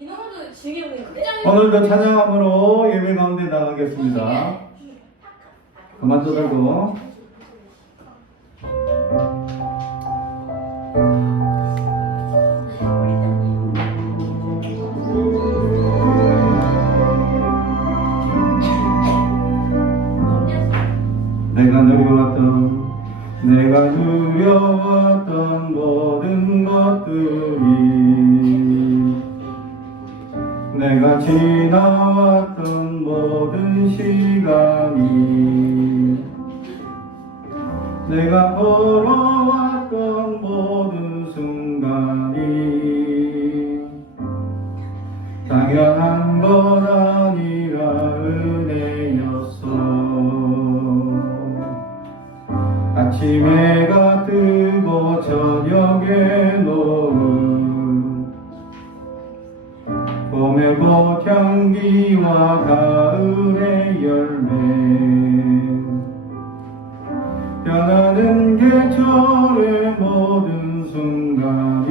이놈도 즐기고 극장에 오늘도 찬양함으로 예배 가운데 나가겠습니다. 그만 떠들고. 내가 누려왔던 모든 것들이, 내가 지나왔던 모든 시간이, 내가 걸어왔던 모든 순간이 당연한 건 아니라 은혜였어. 아침 해가 뜨고 저녁에 노을, 봄의 꽃향기와 가을의 열매, 변하는 계절의 모든 순간이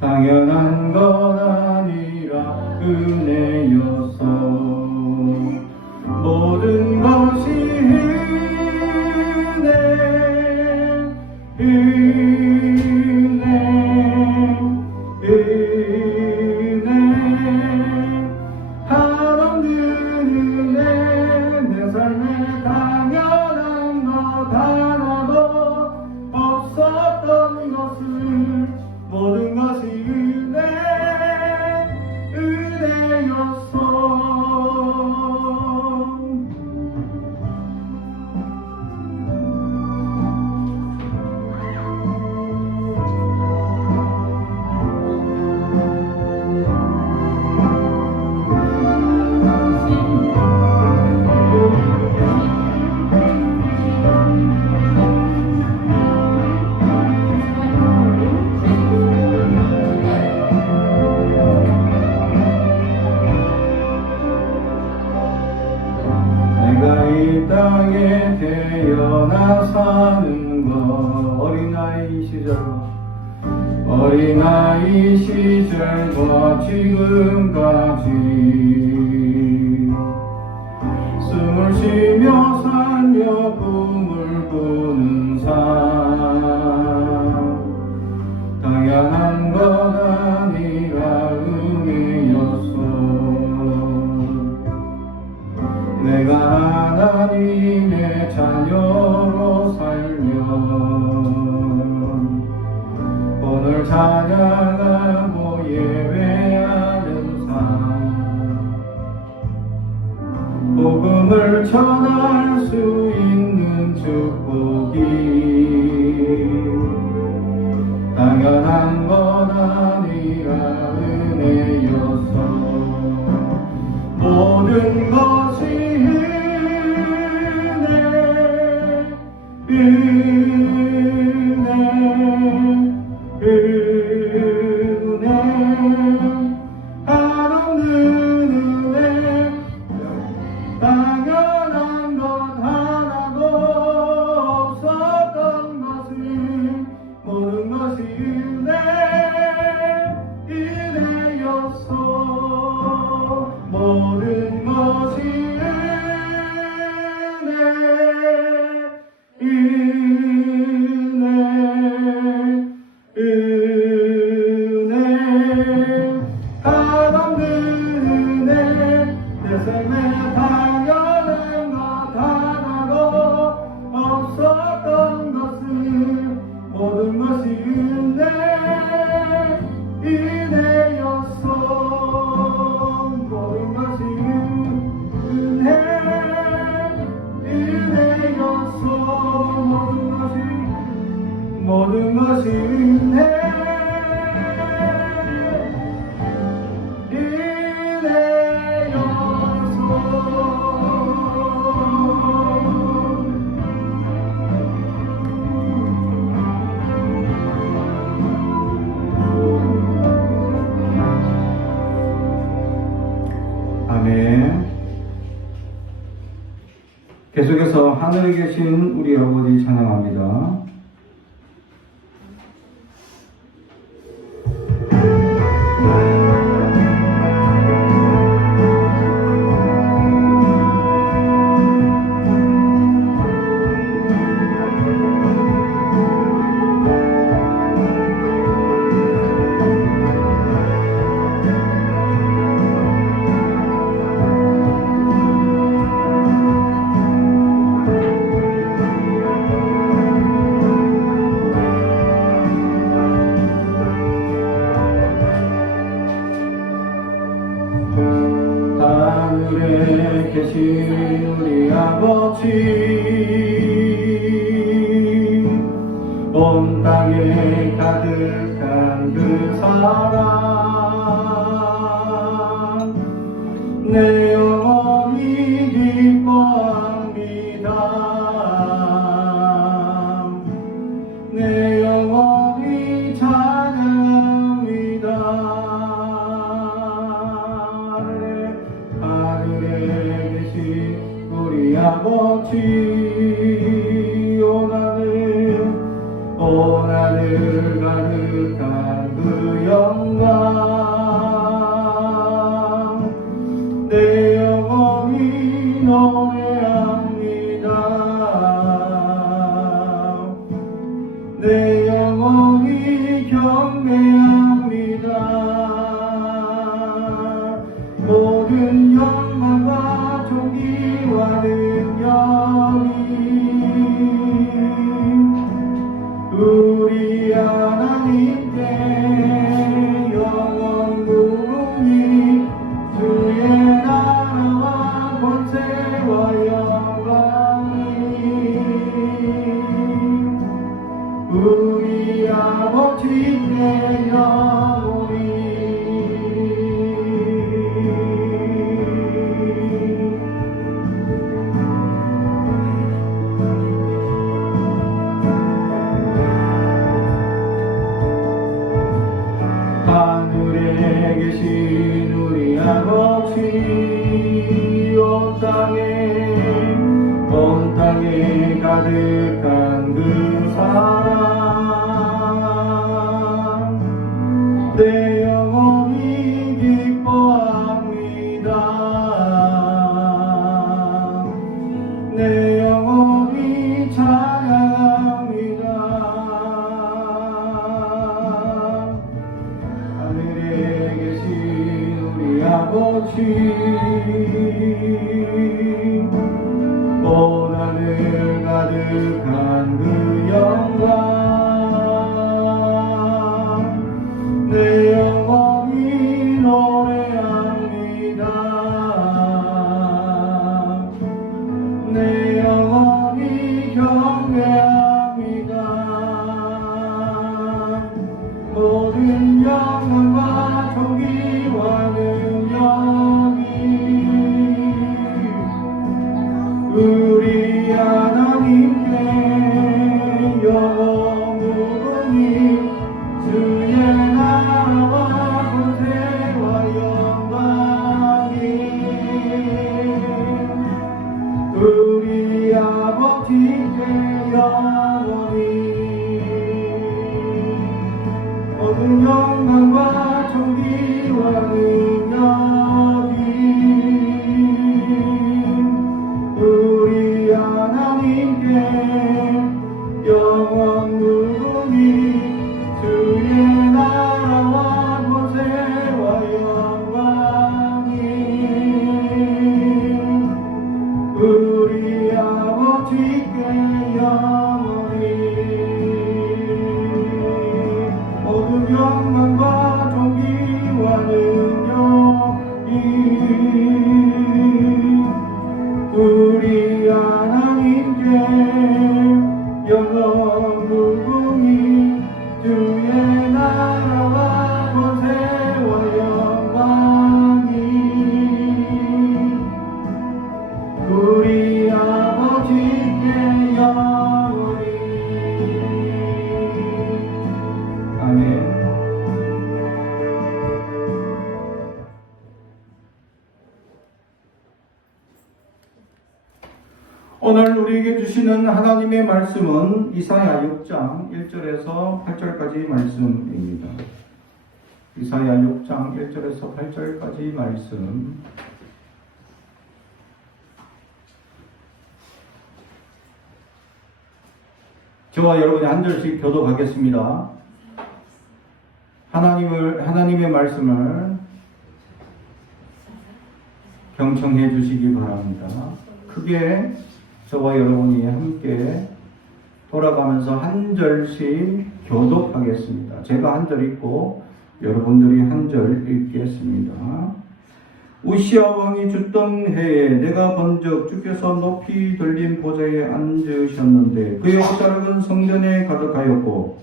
당연한 건 아니라 은혜였어. 모든 것이 은혜 한없는 은혜. 내 삶에 당연한 것 하나도 없었던 것을 모든 것이 은혜였어. 이 땅에 태어나 사는 것, 어린아이 시절과 지금까지 숨을 쉬며 살며 꿈을 꾸는 삶, 당연한 것 아니라 은혜였어. 내가 하나님의 자녀로 살면 오늘 찬양하고 예배하는 삶, 복음을 전할 수 있는 축복이 당연한 건 아니라 은혜였어. 모든 것이 은혜 한없는 은혜. 당연한 것 하나도 없었던 것을 모든 것이 은혜였어. 모든 것이 은혜 한없는 은혜. 내 삶에 당연한 것 하나도 없었던 것을 모든 것이 은혜였어. 모든 것이 은혜였어. 모든 것이 아멘. 계속해서 하늘에 계신 우리 아버지 찬양합니다. 땅에 가득한 그 사랑 내 영혼이 기뻐합니다. 내 영혼이 찬양합니다. 하늘에 계신 우리 아버지 온 하늘 가득한 그 영광 내 영혼이 노래합니다. 내 영혼이 경배합니다. 모든 영광과 존귀와 능력이 우리 하나님께 영원 무궁히 주의 나라와 권세와 영광이 우리 아버지께 영원히 하늘에 계신 우리 아버지 온 땅에 가득한 그 사랑 내 영혼이 기뻐합니다. 내 영혼이 찬양합니다. 하늘에 계신 우리 아버지 온 하늘 가득한 그 영광 내 영혼이 노래합니다. 내 영혼이 경배합니다. 모든 영광과 존귀와 능력이 우리 하나님께 영원 무궁히 주의 나라와 권세와 영광이 우리 아버지께 영원히 모든 영광과 존귀와 능력이 우리 하나님께 영원 무궁히 주의 나라와 권세와 영광이 우리 아버지께 영원히 모든 영광과 존귀와 능력이 우리 하나님께 영원 무궁히 주의 나라와 권세와 영광이 우리 아버지께 영원히 아멘. 오늘 우리에게 주시는 하나님의 말씀은 이사야 6장 1절에서 8절까지 말씀입니다. 이사야 6장 1절에서 8절까지 말씀. 저와 여러분이 한 절씩 교독하겠습니다. 하나님의 말씀을 경청해 주시기 바랍니다. 크게 저와 여러분이 함께 돌아가면서 한 절씩 교독하겠습니다. 제가 한 절 읽고 여러분들이 한 절 읽겠습니다. 우시야 왕이 죽던 해에 내가 번적 주께서 높이 들린 보좌에 앉으셨는데 그의 옷자락은 성전에 가득하였고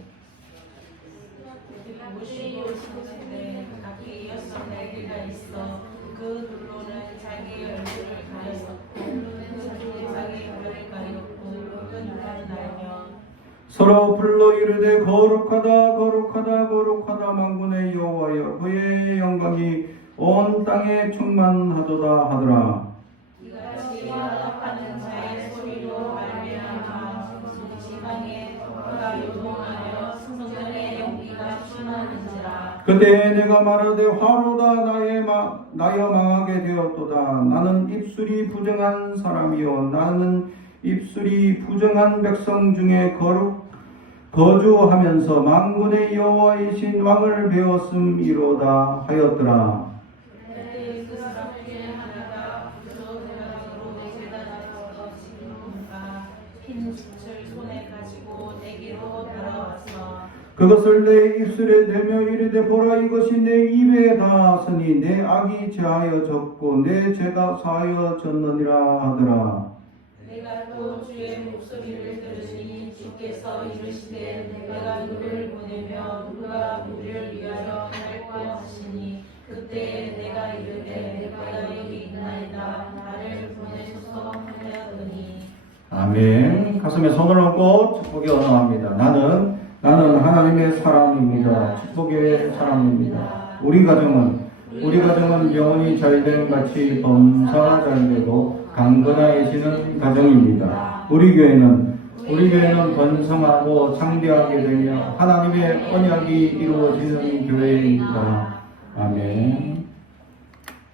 서로 불러 이르되 거룩하다 거룩하다 거룩하다 만군의 여호와여 그의 영광이 온 땅에 충만하도다 하더라. 이같이 화답하는 자의 소리로 말미암아 지방에 덕화가 요동하여 성전의 연기가 충만한지라. 그때 내가 말하되 화로다 나여 망하게 되었도다. 나는 입술이 부정한 사람이요 나는 입술이 부정한 백성 중에 거주하면서 만군의 여호와이신 왕을 배웠음이로다 하였더라. 그때 그 사람 중에 하나가 부조대장으로 내게다 나와서 지금가 흰 숯을 손에 가지고 내게로 따라와서 그것을 내 입술에 대며 이르되 보라 이것이 내 입에 닿았으니 내 악이 제하여 졌고 내 죄가 사하여 졌느니라 하더라. 내가 또 주의 목소리를 들으시니 주께서 이르시되 내가 누구를 보내며 누가 우리를 위하여 할까 하시니 그때 내가 이르되 내가 여기 있나이다 나를 보내소서 하였더니 아멘. 가슴에 손을 얹고 축복에 언어합니다. 나는 하나님의 사람입니다. 축복의 사람입니다. 우리 가정은 영혼이 잘되는 같이 범사가 잘되고 강건하여지는 가정입니다. 우리 교회는 번성하고 창대하게 되며 하나님의 언약이 이루어지는 교회입니다. 아멘.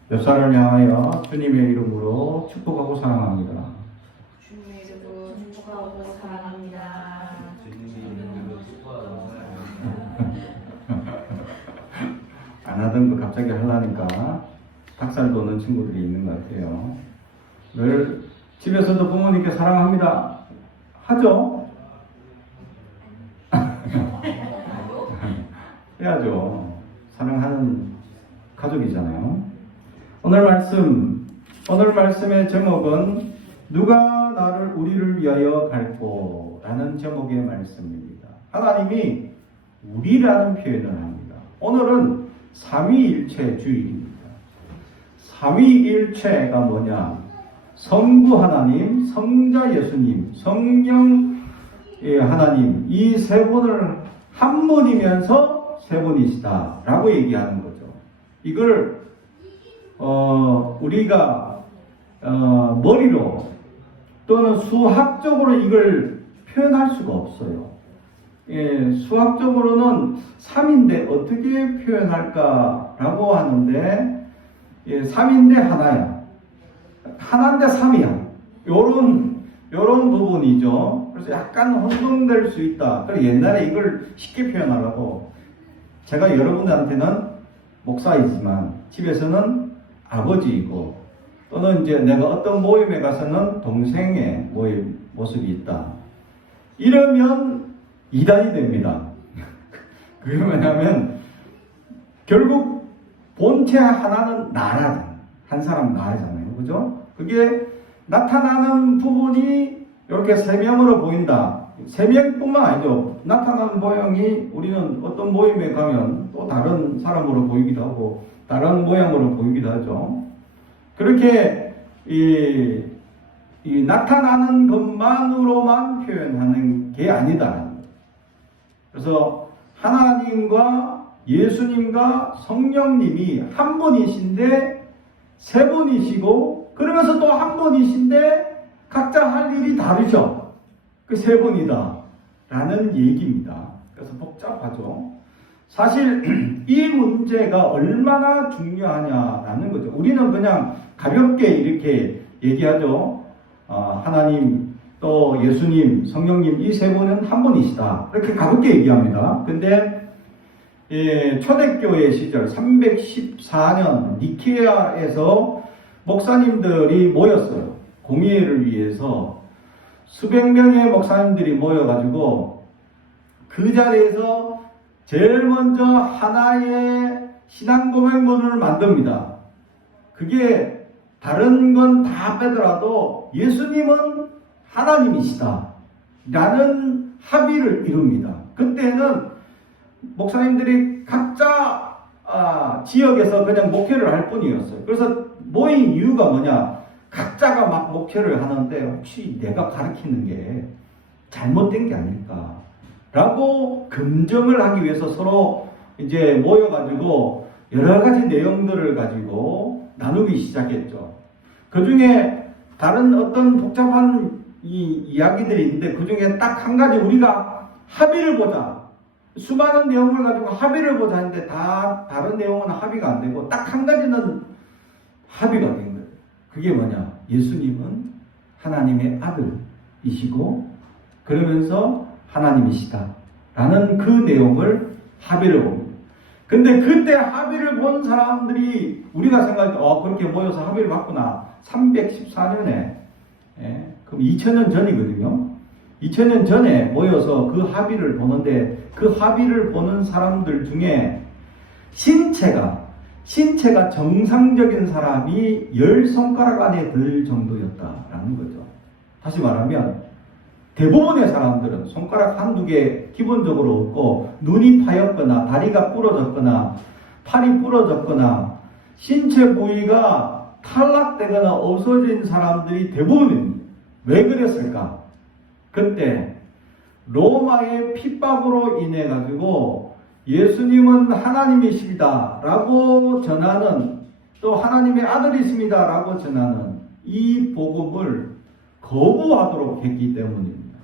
옆사람을 향하여 주님의 이름으로 축복하고 사랑합니다. 주님의 이름으로 축복하고 사랑합니다. 안 하던 거 갑자기 하려니까 닭살 돋는 친구들이 있는 것 같아요. 늘 집에서도 부모님께 사랑합니다 하죠? 해야죠. 사랑하는 가족이잖아요. 오늘 말씀의 제목은 누가 우리를 위하여 갈꼬 라는 제목의 말씀입니다. 하나님이 우리라는 표현을 합니다. 오늘은 삼위일체 주일입니다. 삼위일체가 뭐냐? 성부 하나님, 성자 예수님, 성령 하나님 이 세 분을 한 분이면서 세 분이시다 라고 얘기하는 거죠. 이걸 우리가 머리로 또는 수학적으로 이걸 표현할 수가 없어요. 수학적으로는 3인데 어떻게 표현할까라고 하는데 3인데 하나야. 하나인데 3이야. 요런 부분이죠. 그래서 약간 혼동될 수 있다. 그래서 옛날에 이걸 쉽게 표현하려고 제가 여러분들한테는 목사이지만 집에서는 아버지이고 또는 이제 내가 어떤 모임에 가서는 동생의 모습이 있다. 이러면 이단이 됩니다. 그게 뭐냐면 결국 본체 하나는 나라잖아요. 한 사람 나잖아요. 그죠? 그게 나타나는 부분이 이렇게 세 명으로 보인다. 세 명뿐만 아니죠. 나타나는 모양이 우리는 어떤 모임에 가면 또 다른 사람으로 보이기도 하고 다른 모양으로 보이기도 하죠. 그렇게 이 나타나는 것만으로만 표현하는 게 아니다. 그래서 하나님과 예수님과 성령님이 한 분이신데 세 분이시고 그러면서 또 한 분이신데 각자 할 일이 다르죠. 그 세 분이다 라는 얘기입니다. 그래서 복잡하죠. 사실 이 문제가 얼마나 중요하냐라는 거죠. 우리는 그냥 가볍게 이렇게 얘기하죠. 하나님 또 예수님, 성령님 이 세 분은 한 분이시다. 이렇게 가볍게 얘기합니다. 근데 초대교회 시절 314년 니케아에서 목사님들이 모였어요. 공의회를 위해서 수백 명의 목사님들이 모여가지고 그 자리에서 제일 먼저 하나의 신앙 고백문을 만듭니다. 그게 다른 건 다 빼더라도 예수님은 하나님이시다 라는 합의를 이룹니다. 그때는 목사님들이 각자 지역에서 그냥 목회를 할 뿐이었어요. 그래서 모인 이유가 뭐냐? 각자가 막 목회를 하는데 혹시 내가 가르치는 게 잘못된 게 아닐까? 라고 검증을 하기 위해서 서로 이제 모여가지고 여러 가지 내용들을 가지고 나누기 시작했죠. 그 중에 다른 어떤 복잡한 이야기들이 있는데 그 중에 딱 한 가지 우리가 합의를 보자. 수많은 내용을 가지고 합의를 보자 했는데 다 다른 내용은 합의가 안 되고 딱 한 가지는 합의가 된 거예요. 그게 뭐냐? 예수님은 하나님의 아들이시고 그러면서 하나님이시다 라는 그 내용을 합의를 봅니다. 근데 그때 합의를 본 사람들이 우리가 생각할 때 그렇게 모여서 합의를 봤구나. 314년에 그럼 2000년 전이거든요. 2000년 전에 모여서 그 합의를 보는데 그 합의를 보는 사람들 중에 신체가 정상적인 사람이 10손가락 안에 들 정도였다라는 거죠. 다시 말하면 대부분의 사람들은 손가락 한두 개 기본적으로 없고 눈이 파였거나 다리가 부러졌거나 팔이 부러졌거나 신체 부위가 탈락되거나 없어진 사람들이 대부분입니다. 왜 그랬을까? 그때 로마의 핍박으로 인해 가지고 예수님은 하나님이십니다 라고 전하는 또 하나님의 아들이십니다 라고 전하는 이 복음을 거부하도록 했기 때문입니다.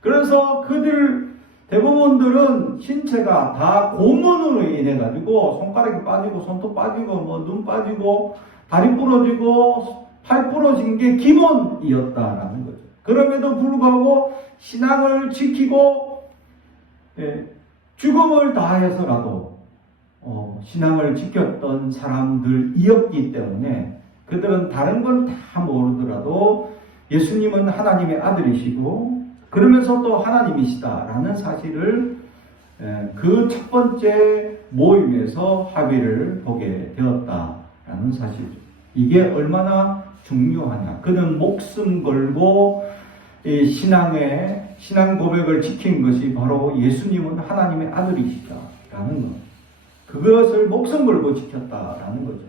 그래서 그들 대부분들은 신체가 다 고문으로 인해 가지고 손가락이 빠지고 손톱 빠지고 뭐 눈 빠지고 다리 부러지고 팔 부러진 게 기본이었다라는 거죠. 그럼에도 불구하고 신앙을 지키고 죽음을 다해서라도 신앙을 지켰던 사람들이었기 때문에 그들은 다른 건 다 모르더라도 예수님은 하나님의 아들이시고 그러면서 또 하나님이시다라는 사실을 그 첫 번째 모임에서 합의를 보게 되었다라는 사실이죠. 이게 얼마나 중요하냐. 그는 목숨 걸고 신앙 고백을 지킨 것이 바로 예수님은 하나님의 아들이시다라는 것. 그것을 목숨 걸고 지켰다라는 거죠.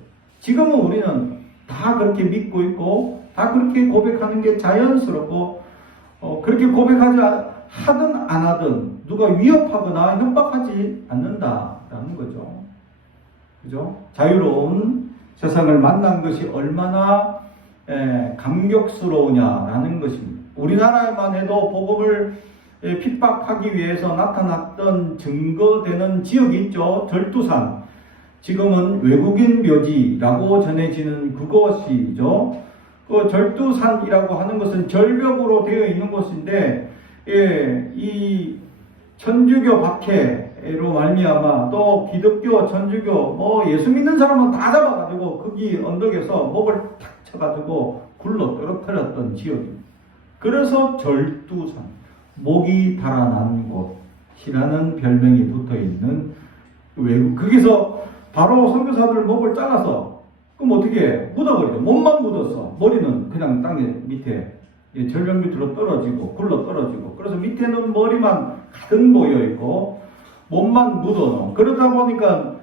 지금은 우리는 다 그렇게 믿고 있고 다 그렇게 고백하는 게 자연스럽고 그렇게 고백하지 하든 안 하든 누가 위협하거나 협박하지 않는다라는 거죠. 그죠? 자유로운 세상을 만난 것이 얼마나 감격스러우냐라는 것입니다. 우리나라에만 해도 복음을 핍박하기 위해서 나타났던 증거되는 지역이 있죠. 절두산. 지금은 외국인 묘지라고 전해지는 그곳이죠. 그 절두산이라고 하는 것은 절벽으로 되어 있는 곳인데, 이 천주교 박해로 말미암아 또 기독교, 천주교, 뭐 예수 믿는 사람은 다 잡아가지고 거기 언덕에서 목을 탁 쳐가지고 굴러 떨어뜨렸던 지역입니다. 그래서 절두산, 목이 달아난 곳이라는 별명이 붙어 있는 외국, 거기서 바로 선교사들 목을 잘라서 그럼 어떻게 해? 묻어버리죠. 몸만 묻었어. 머리는 그냥 땅에 밑에 절벽 밑으로 떨어지고 굴러 떨어지고, 그래서 밑에는 머리만 가득 모여 있고 몸만 묻어놓은, 그러다 보니까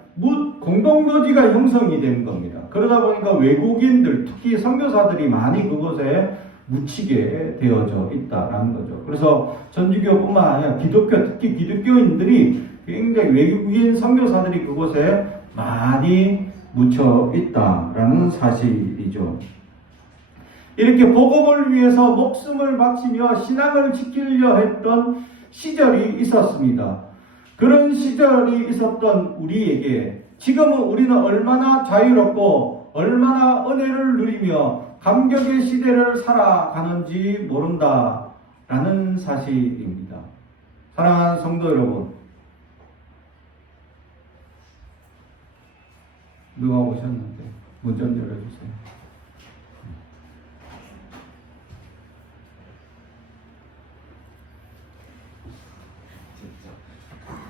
공동묘지가 형성이 된 겁니다. 그러다 보니까 외국인들, 특히 선교사들이 많이 그곳에 묻히게 되어져 있다라는 거죠. 그래서 천주교뿐만 아니라 기독교, 특히 기독교인들이 굉장히 외국인 선교사들이 그곳에 많이 묻혀 있다라는 사실이죠. 이렇게 복음을 위해서 목숨을 바치며 신앙을 지키려 했던 시절이 있었습니다. 그런 시절이 있었던 우리에게 지금은 우리는 얼마나 자유롭고 얼마나 은혜를 누리며 감격의 시대를 살아가는지 모른다라는 사실입니다. 사랑하는 성도 여러분, 누가 오셨는데 문 좀 열어주세요.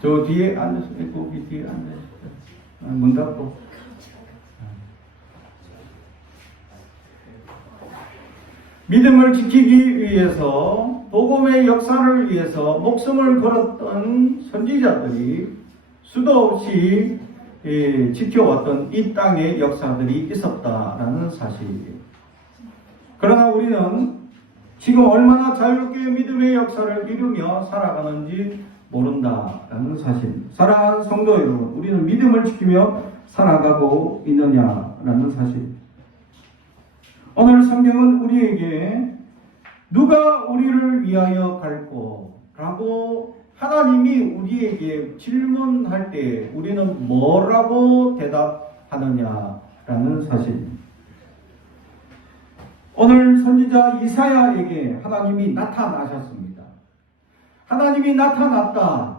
저 뒤에 앉아서 거기 뒤에 앉아서 문 닫고. 믿음을 지키기 위해서, 복음의 역사를 위해서 목숨을 걸었던 선지자들이 수도 없이 지켜왔던 이 땅의 역사들이 있었다라는 사실이에요. 그러나 우리는 지금 얼마나 자유롭게 믿음의 역사를 이루며 살아가는지 모른다라는 사실. 사랑하는 성도 여러분, 우리는 믿음을 지키며 살아가고 있느냐라는 사실. 오늘 성경은 우리에게 누가 우리를 위하여 갈꼬? 라고 하나님이 우리에게 질문할 때 우리는 뭐라고 대답하느냐라는 사실입니다. 오늘 선지자 이사야에게 하나님이 나타나셨습니다. 하나님이 나타났다.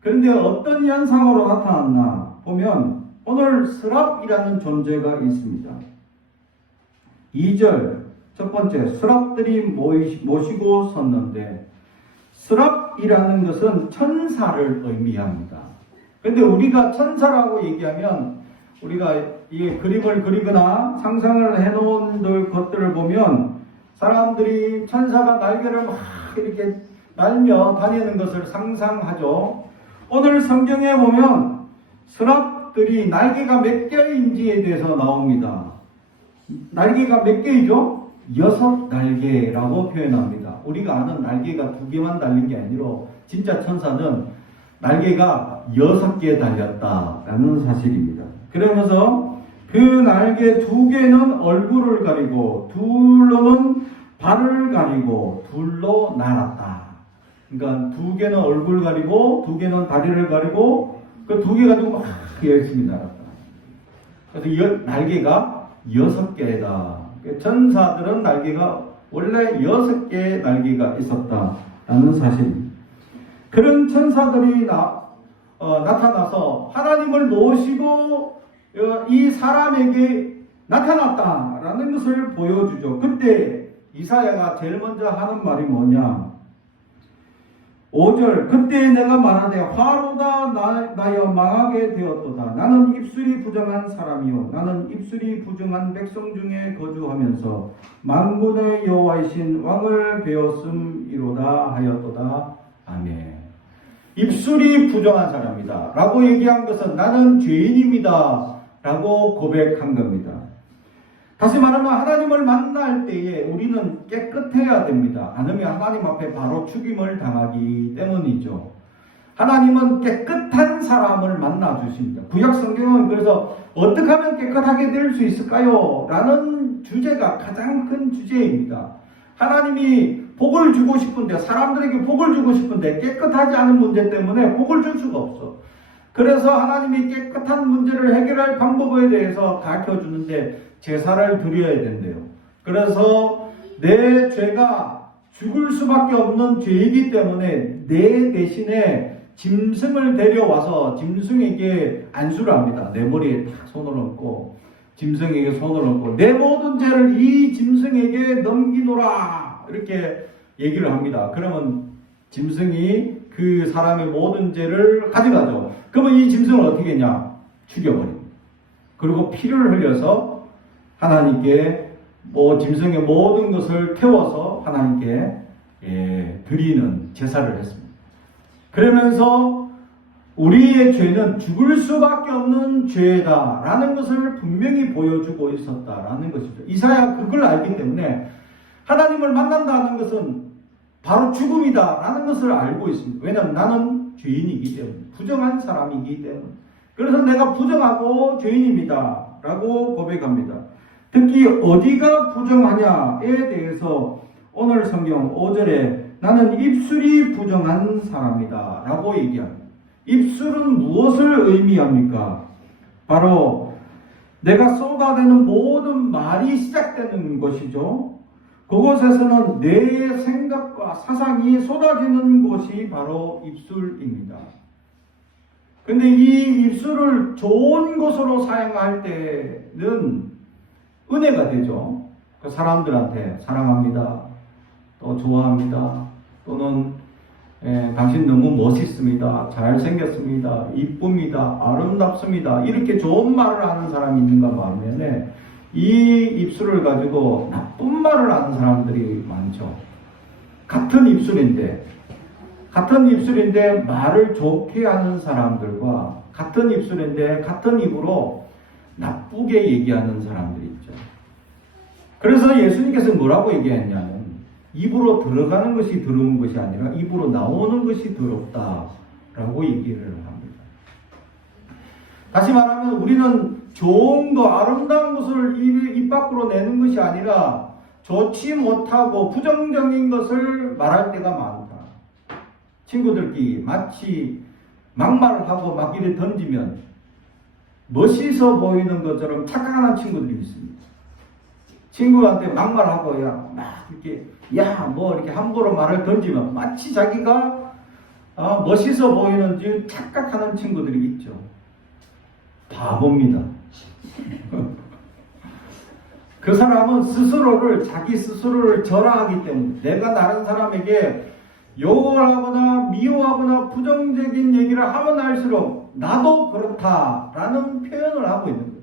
그런데 어떤 현상으로 나타났나 보면 오늘 스랍이라는 존재가 있습니다. 2절 첫 번째, 스랍들이 모시고 섰는데, 스랍이라는 것은 천사를 의미합니다. 그런데 우리가 천사라고 얘기하면 우리가 이 그림을 그리거나 상상을 해놓은 것들을 보면 사람들이 천사가 날개를 막 이렇게 날며 다니는 것을 상상하죠. 오늘 성경에 보면 스랍들이 날개가 몇 개인지에 대해서 나옵니다. 날개가 몇 개이죠? 6날개라고 표현합니다. 우리가 아는 날개가 2개만 달린 게 아니라 진짜 천사는 날개가 6개 달렸다라는 사실입니다. 그러면서 그 날개 2개는 얼굴을 가리고 둘로는 발을 가리고 둘로 날았다. 그러니까 2개는 얼굴 가리고 2개는 다리를 가리고 그 2개 가지고 막 열심히 날았다. 그래서 날개가 6개다. 천사들은 날개가 원래 6개의 날개가 있었다라는 사실입니다. 그런 천사들이 나타나서 하나님을 모시고 이 사람에게 나타났다라는 것을 보여주죠. 그때 이사야가 제일 먼저 하는 말이 뭐냐? 5절, 그때 내가 말하되 화로가 나여 망하게 되었도다. 나는 입술이 부정한 사람이요 나는 입술이 부정한 백성 중에 거주하면서 만군의 여호와이신 왕을 배웠음이로다 하였도다. 아멘. 입술이 부정한 사람이다 라고 얘기한 것은 나는 죄인입니다 라고 고백한 겁니다. 다시 말하면 하나님을 만날 때에 우리는 깨끗해야 됩니다. 아니면 하나님 앞에 바로 죽임을 당하기 때문이죠. 하나님은 깨끗한 사람을 만나 주십니다. 구약 성경은 그래서 어떻게 하면 깨끗하게 될 수 있을까요? 라는 주제가 가장 큰 주제입니다. 하나님이 복을 주고 싶은데, 사람들에게 복을 주고 싶은데 깨끗하지 않은 문제 때문에 복을 줄 수가 없어. 그래서 하나님이 깨끗한 문제를 해결할 방법에 대해서 가르쳐 주는데 제사를 드려야 된대요. 그래서 내 죄가 죽을 수밖에 없는 죄이기 때문에 내 대신에 짐승을 데려와서 짐승에게 안수를 합니다. 내 머리에 탁 손을 얹고 짐승에게 손을 얹고 내 모든 죄를 이 짐승에게 넘기노라 이렇게 얘기를 합니다. 그러면 짐승이 그 사람의 모든 죄를 가져가죠. 그러면 이 짐승을 어떻게 했냐? 죽여버립니다. 그리고 피를 흘려서 하나님께 짐승의 모든 것을 태워서 하나님께 드리는 제사를 했습니다. 그러면서 우리의 죄는 죽을 수밖에 없는 죄다라는 것을 분명히 보여주고 있었다라는 것이죠. 이사야 그걸 알기 때문에 하나님을 만난다는 것은 바로 죽음이다라는 것을 알고 있습니다. 왜냐하면 나는 죄인이기 때문에, 부정한 사람이기 때문에. 그래서 내가 부정하고 죄인입니다 라고 고백합니다. 특히 어디가 부정하냐에 대해서 오늘 성경 5절에 나는 입술이 부정한 사람이다 라고 얘기합니다. 입술은 무엇을 의미합니까? 바로 내가 쏟아내는 모든 말이 시작되는 것이죠. 그곳에서는 내 생각과 사상이 쏟아지는 곳이 바로 입술입니다. 근데 이 입술을 좋은 것으로 사용할 때는 은혜가 되죠. 그 사람들한테 사랑합니다, 또 좋아합니다, 또는 당신 너무 멋있습니다, 잘생겼습니다, 이쁩니다, 아름답습니다 이렇게 좋은 말을 하는 사람이 있는가 반면에 이 입술을 가지고 나쁜 말을 하는 사람들이 많죠. 같은 입술인데 말을 좋게 하는 사람들과 같은 입술인데 같은 입으로 나쁘게 얘기하는 사람들이 있죠. 그래서 예수님께서 뭐라고 얘기했냐면 입으로 들어가는 것이 더러운 것이 아니라 입으로 나오는 것이 더럽다라고 얘기를 합니다. 다시 말하면 우리는 좋은 거, 아름다운 것을 입 밖으로 내는 것이 아니라 좋지 못하고 부정적인 것을 말할 때가 많다. 친구들끼리 마치 막말을 하고 막 이래 던지면 멋있어 보이는 것처럼 착각하는 친구들이 있습니다. 친구한테 막말하고 막 이렇게 뭐 이렇게 함부로 말을 던지면 마치 자기가 멋있어 보이는지 착각하는 친구들이 있죠. 바보입니다. 그 사람은 자기 스스로를 절하하기 때문에 내가 다른 사람에게 욕을 하거나 미워하거나 부정적인 얘기를 하면 할수록 나도 그렇다라는 표현을 하고 있는 거예요.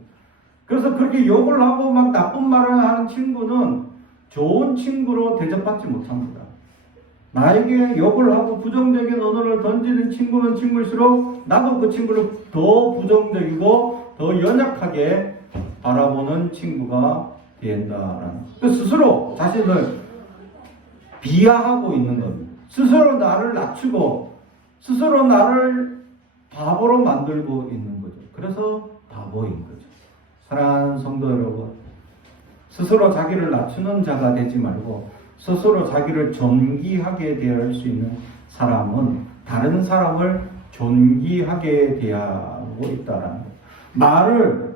그래서 그렇게 욕을 하고 막 나쁜 말을 하는 친구는 좋은 친구로 대접받지 못합니다. 나에게 욕을 하고 부정적인 언어를 던지는 친구는 친구일수록 나도 그 친구를 더 부정적이고 더 연약하게 바라보는 친구가 된다라는 스스로 자신을 비하하고 있는 겁니다. 스스로 나를 낮추고 스스로 나를 바보로 만들고 있는 거죠. 그래서 바보인 거죠. 사랑하는 성도 여러분, 스스로 자기를 낮추는 자가 되지 말고 스스로 자기를 존귀하게 대할 수 있는 사람은 다른 사람을 존귀하게 대하고 있다라는 거예요.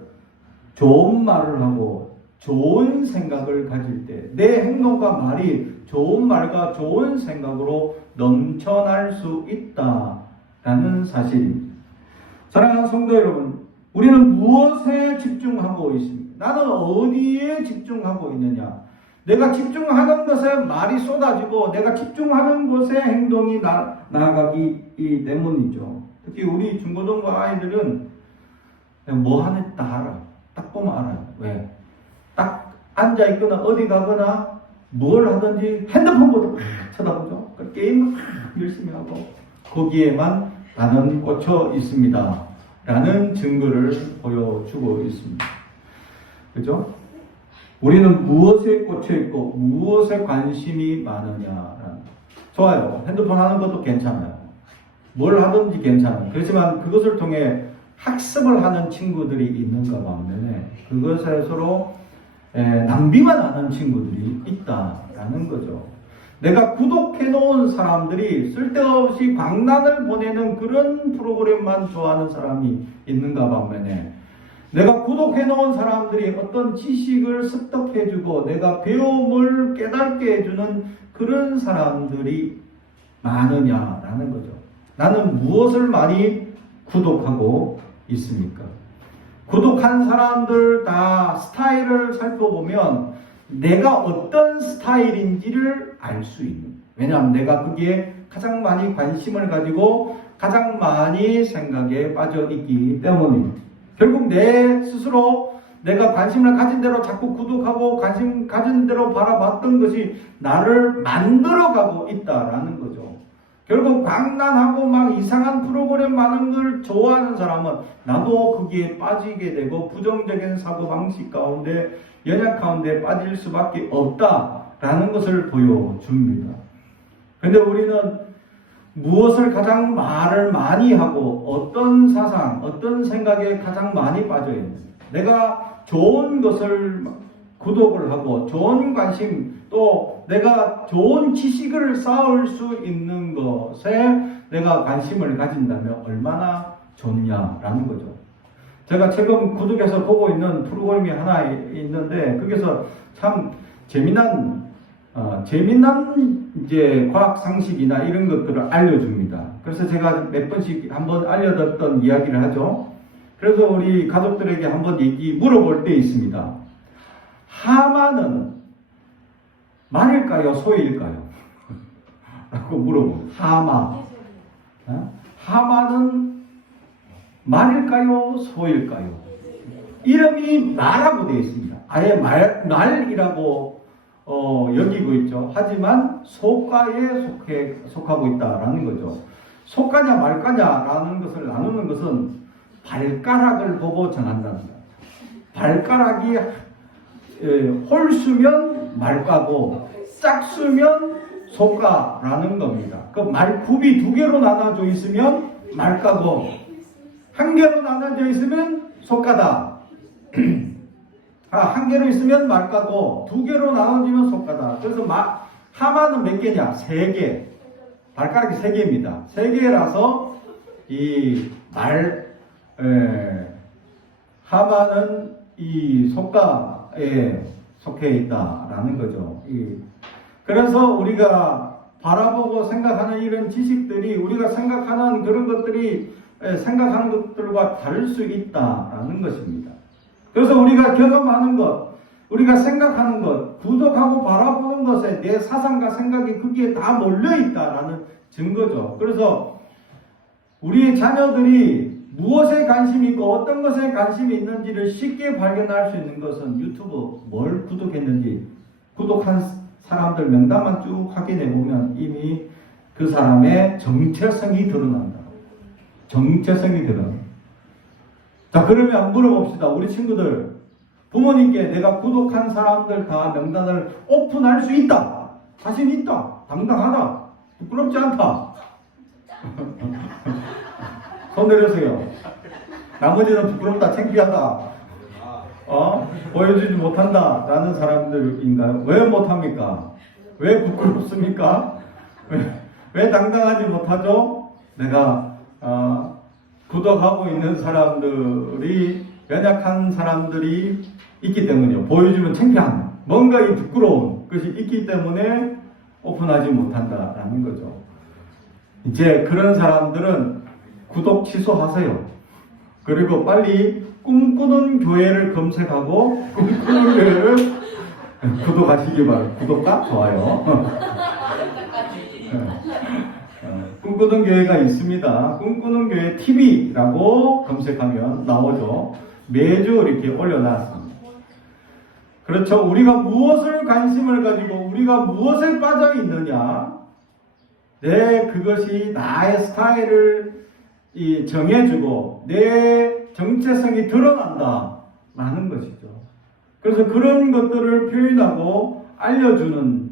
좋은 말을 하고 좋은 생각을 가질 때 내 행동과 말이 좋은 말과 좋은 생각으로 넘쳐날 수 있다라는 사실입니다. 사랑하는 성도 여러분, 우리는 무엇에 집중하고 있습니까? 나는 어디에 집중하고 있느냐? 내가 집중하는 것에 말이 쏟아지고 내가 집중하는 것에 행동이 나아가기 때문이죠. 특히 우리 중고등부 아이들은 뭐 하는지 다 알아. 딱 보면 알아요. 왜? 딱 앉아있거나 어디 가거나 뭘 하든지 핸드폰보다 쳐다보죠. 게임을 열심히 하고 거기에만 나는 꽂혀 있습니다. 라는 증거를 보여주고 있습니다. 그죠? 우리는 무엇에 꽂혀 있고 무엇에 관심이 많으냐라는. 좋아요. 핸드폰 하는 것도 괜찮아요. 뭘 하든지 괜찮아요. 그렇지만 그것을 통해 학습을 하는 친구들이 있는가 반면에 그것에 서로 낭비만 하는 친구들이 있다라는 거죠. 내가 구독해 놓은 사람들이 쓸데없이 광란을 보내는 그런 프로그램만 좋아하는 사람이 있는가 반면에 내가 구독해 놓은 사람들이 어떤 지식을 습득해 주고 내가 배움을 깨닫게 해주는 그런 사람들이 많으냐라는 거죠. 나는 무엇을 많이 구독하고 있습니까? 구독한 사람들 다 스타일을 살펴보면 내가 어떤 스타일인지를 알 수 있는. 왜냐하면 내가 거기에 가장 많이 관심을 가지고 가장 많이 생각에 빠져 있기 때문입니다. 결국 내 스스로 내가 관심을 가진 대로 자꾸 구독하고 관심 가진 대로 바라봤던 것이 나를 만들어가고 있다라는 거죠. 결국 광란하고 막 이상한 프로그램 많은 걸 좋아하는 사람은 나도 거기에 빠지게 되고 부정적인 사고방식 가운데 연약 가운데 빠질 수밖에 없다라는 것을 보여줍니다. 근데 우리는 무엇을 가장 말을 많이 하고 어떤 사상, 어떤 생각에 가장 많이 빠져 있는가? 내가 좋은 것을 구독을 하고 좋은 관심 또 내가 좋은 지식을 쌓을 수 있는 것에 내가 관심을 가진다면 얼마나 좋냐라는 거죠. 제가 최근 구독해서 보고 있는 프로그램이 하나 있는데 거기서 참 재미난 이제 과학 상식이나 이런 것들을 알려줍니다. 그래서 제가 몇 번씩 한번 알려드렸던 이야기를 하죠. 그래서 우리 가족들에게 한번 물어볼 때 있습니다. 하마는 말일까요? 소일까요? 라고 물어보고 하마는 말일까요? 소일까요? 이름이 말하고 되어 있습니다. 아예 말이라고 여기고 있죠. 하지만 소과에 속하고 있다라는 거죠. 소과냐 말과냐라는 것을 나누는 것은 발가락을 보고 정한답니다. 발가락이 홀수면 말과고 짝수면 소가라는 겁니다. 그 말굽이 두 개로 나눠져 있으면 말가고 한 개로 나눠져 있으면 소가다. 한 개로 있으면 말가고 두 개로 나눠지면 소가다. 그래서 하마는 몇 개냐? 3개. 발가락이 3개입니다. 3개라서 이 하마는 이 소가에 속해 있다라는 거죠. 그래서 우리가 바라보고 생각하는 이런 지식들이 우리가 생각하는 그런 것들이 생각하는 것들과 다를 수 있다라는 것입니다. 그래서 우리가 경험하는 것, 우리가 생각하는 것, 구독하고 바라보는 것에 내 사상과 생각이 거기에 다 몰려 있다라는 증거죠. 그래서 우리의 자녀들이 무엇에 관심이 있고 어떤 것에 관심이 있는지를 쉽게 발견할 수 있는 것은 유튜브 뭘 구독했는지 구독한 사람들 명단만 쭉 확인해 보면 이미 그 사람의 정체성이 드러난다. 정체성이 드러난다. 자, 그러면 물어봅시다. 우리 친구들, 부모님께 내가 구독한 사람들 다 명단을 오픈할 수 있다. 자신 있다. 당당하다. 부끄럽지 않다. 손 내려주세요. 나머지는 부끄럽다, 창피하다, 보여주지 못한다 라는 사람들인가요? 왜 못합니까? 왜 부끄럽습니까? 왜 당당하지 못하죠? 내가 구독하고 있는 사람들이 연약한 사람들이 있기 때문이요. 보여주면 창피한 뭔가 이 부끄러운 것이 있기 때문에 오픈하지 못한다라는 거죠. 이제 그런 사람들은 구독 취소하세요. 그리고 빨리 꿈꾸는 교회를 검색하고 꿈꾸는 교회를 구독하시기 바랍니다. 구독과 좋아요. 꿈꾸는 교회가 있습니다. 꿈꾸는 교회 TV라고 검색하면 나오죠. 매주 이렇게 올려놨습니다. 그렇죠. 우리가 무엇을 관심을 가지고 우리가 무엇에 빠져 있느냐, 그것이 나의 스타일을 정해주고 내 정체성이 드러난다라는 것이죠. 그래서 그런 것들을 표현하고 알려주는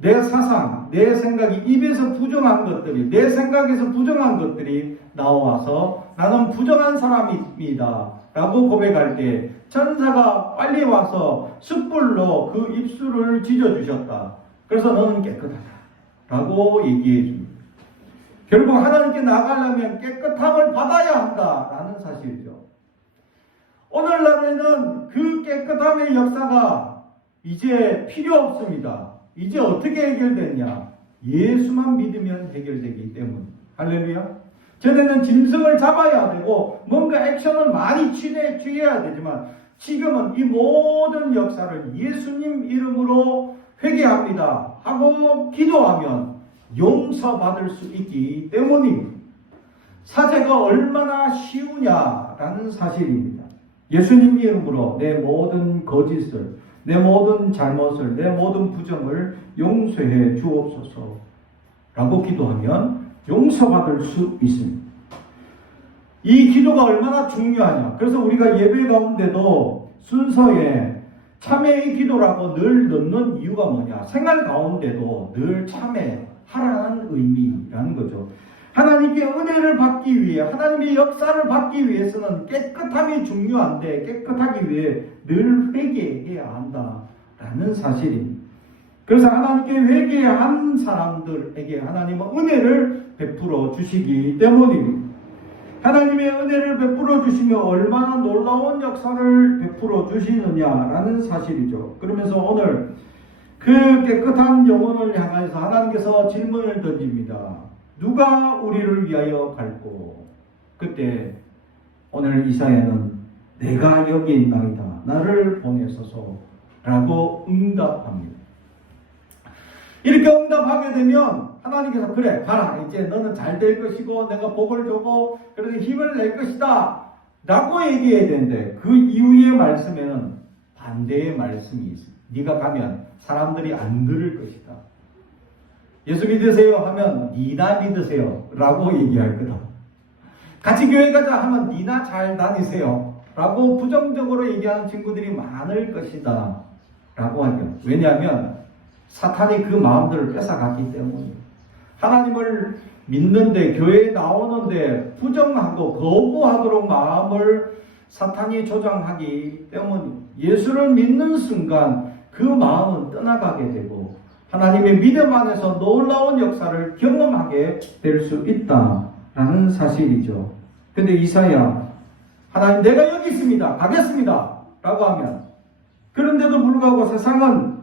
내 사상, 내 생각이 입에서 부정한 것들이, 내 생각에서 부정한 것들이 나와서 나는 부정한 사람입니다 라고 고백할 때 천사가 빨리 와서 숯불로 그 입술을 지져주셨다. 그래서 너는 깨끗하다 라고 얘기해 줍니다. 결국 하나님께 나가려면 깨끗함을 받아야 한다라는 사실이죠. 오늘날에는 그 깨끗함의 역사가 이제 필요 없습니다. 이제 어떻게 해결되냐? 예수만 믿으면 해결되기 때문. 할렐루야. 전에는 짐승을 잡아야 되고 뭔가 액션을 많이 취해야 되지만 지금은 이 모든 역사를 예수님 이름으로 회개합니다 하고 기도하면 용서받을 수 있기 때문입니다. 사죄가 얼마나 쉬우냐라는 사실입니다. 예수님 이름으로 내 모든 거짓을, 내 모든 잘못을, 내 모든 부정을 용서해 주옵소서 라고 기도하면 용서받을 수 있습니다. 이 기도가 얼마나 중요하냐. 그래서 우리가 예배 가운데도 순서에 참회의 기도라고 늘 넣는 이유가 뭐냐. 생활 가운데도 늘 참회하라는 의미라는 거죠. 하나님께 은혜를 받기 위해, 하나님의 역사를 받기 위해서는 깨끗함이 중요한데 깨끗하기 위해 늘 회개해야 한다라는 사실입니다. 그래서 하나님께 회개한 사람들에게 하나님은 은혜를 베풀어 주시기 때문입니다. 하나님의 은혜를 베풀어 주시며 얼마나 놀라운 역사를 베풀어 주시느냐라는 사실이죠. 그러면서 오늘 그 깨끗한 영혼을 향해서 하나님께서 질문을 던집니다. 누가 우리를 위하여 갈고? 그때 오늘 이사야는 내가 여기 있나이다. 나를 보내소서 라고 응답합니다. 이렇게 응답하게 되면 하나님께서 그래 가라 이제 너는 잘 될 것이고 내가 복을 주고 그래서 힘을 낼 것이다 라고 얘기해야 되는데 그 이후의 말씀에는 반대의 말씀이 있습니다. 네가 가면 사람들이 안 들을 것이다. 예수 믿으세요 하면 니나 믿으세요 라고 얘기할 거다. 같이 교회 가자 하면 니나 잘 다니세요 라고 부정적으로 얘기하는 친구들이 많을 것이다 라고 하죠. 왜냐하면 사탄이 그 마음들을 뺏어갔기 때문이에요. 하나님을 믿는데, 교회에 나오는데 부정하고 거부하도록 마음을 사탄이 조장하기 때문에 예수를 믿는 순간 그 마음은 떠나가게 되고 하나님의 믿음 안에서 놀라운 역사를 경험하게 될 수 있다라는 사실이죠. 근데 이사야, 하나님 내가 여기 있습니다, 가겠습니다 라고 하면, 그런데도 불구하고 세상은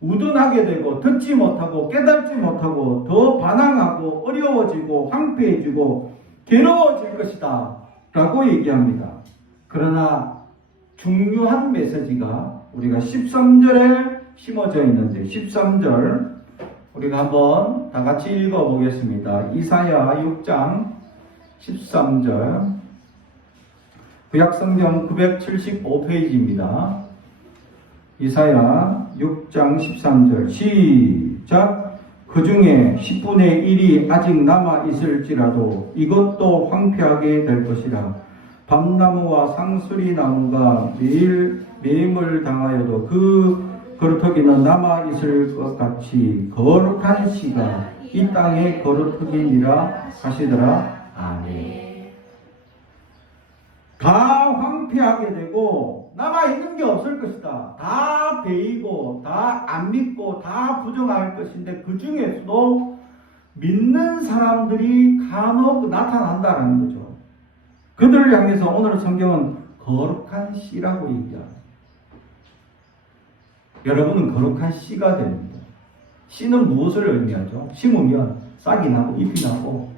우둔하게 되고 듣지 못하고 깨닫지 못하고 더 반항하고 어려워지고 황폐해지고 괴로워질 것이다 라고 얘기합니다. 그러나 중요한 메시지가 우리가 13절에 심어져 있는데, 13절 우리가 한번 다 같이 읽어보겠습니다. 이사야 6장 13절, 구약성경 975페이지입니다. 이사야 6장 13절 시작. 그 중에 10분의 1이 아직 남아 있을지라도 이것도 황폐하게 될 것이라. 밤나무와 상수리 나무가 매일 매임을 당하여도 그 거루터기는 남아 있을 것 같이 거룩한 씨가 이 땅에 거루터기니라 하시더라. 아멘. 다 황폐하게 되고 남아있는 게 없을 것이다. 다 베이고 다 안 믿고 다 부정할 것인데 그 중에서도 믿는 사람들이 간혹 나타난다는 거죠. 그들을 향해서 오늘 성경은 거룩한 씨라고 얘기합니다. 여러분은 거룩한 씨가 됩니다. 씨는 무엇을 의미하죠? 심으면 싹이 나고 잎이 나고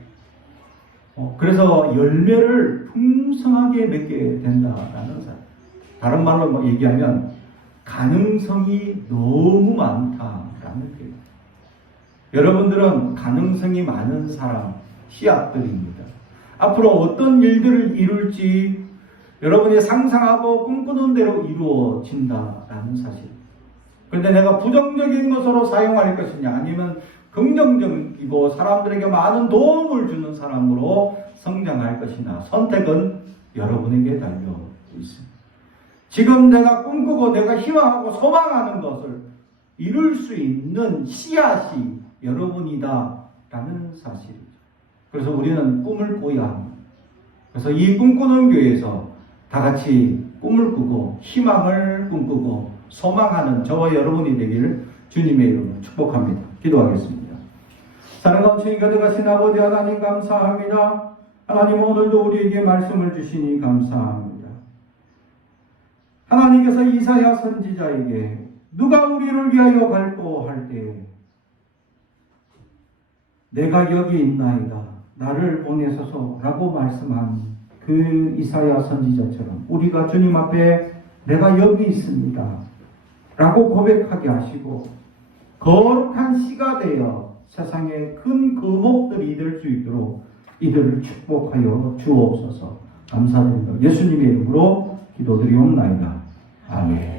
그래서 열매를 풍성하게 맺게 된다라는 사실. 다른 말로 얘기하면 가능성이 너무 많다라는 거예요. 여러분들은 가능성이 많은 사람, 씨앗들입니다. 앞으로 어떤 일들을 이룰지 여러분이 상상하고 꿈꾸는 대로 이루어진다라는 사실. 그런데 내가 부정적인 것으로 사용할 것이냐, 아니면 긍정적이고 사람들에게 많은 도움을 주는 사람으로 성장할 것이냐, 선택은 여러분에게 달려 있습니다. 지금 내가 꿈꾸고 내가 희망하고 소망하는 것을 이룰 수 있는 씨앗이 여러분이다 라는 사실이죠. 그래서 우리는 꿈을 꿔야 합니다. 그래서 이 꿈꾸는 교회에서 다 같이 꿈을 꾸고 희망을 꿈꾸고 소망하는 저와 여러분이 되기를 주님의 이름으로 축복합니다. 기도하겠습니다. 사랑하는 주님 가득하신 아버지 하나님 감사합니다. 하나님 오늘도 우리에게 말씀을 주시니 감사합니다. 하나님께서 이사야 선지자에게 누가 우리를 위하여 갈꼬 할 때 내가 여기 있나이다 나를 보내소서 라고 말씀한 그 이사야 선지자처럼 우리가 주님 앞에 내가 여기 있습니다 라고 고백하게 하시고 거룩한 씨가 되어 세상에 큰 거목들이 될 수 있도록 이들을 축복하여 주옵소서. 감사드립니다. 예수님의 이름으로 기도드리옵나이다. 아멘.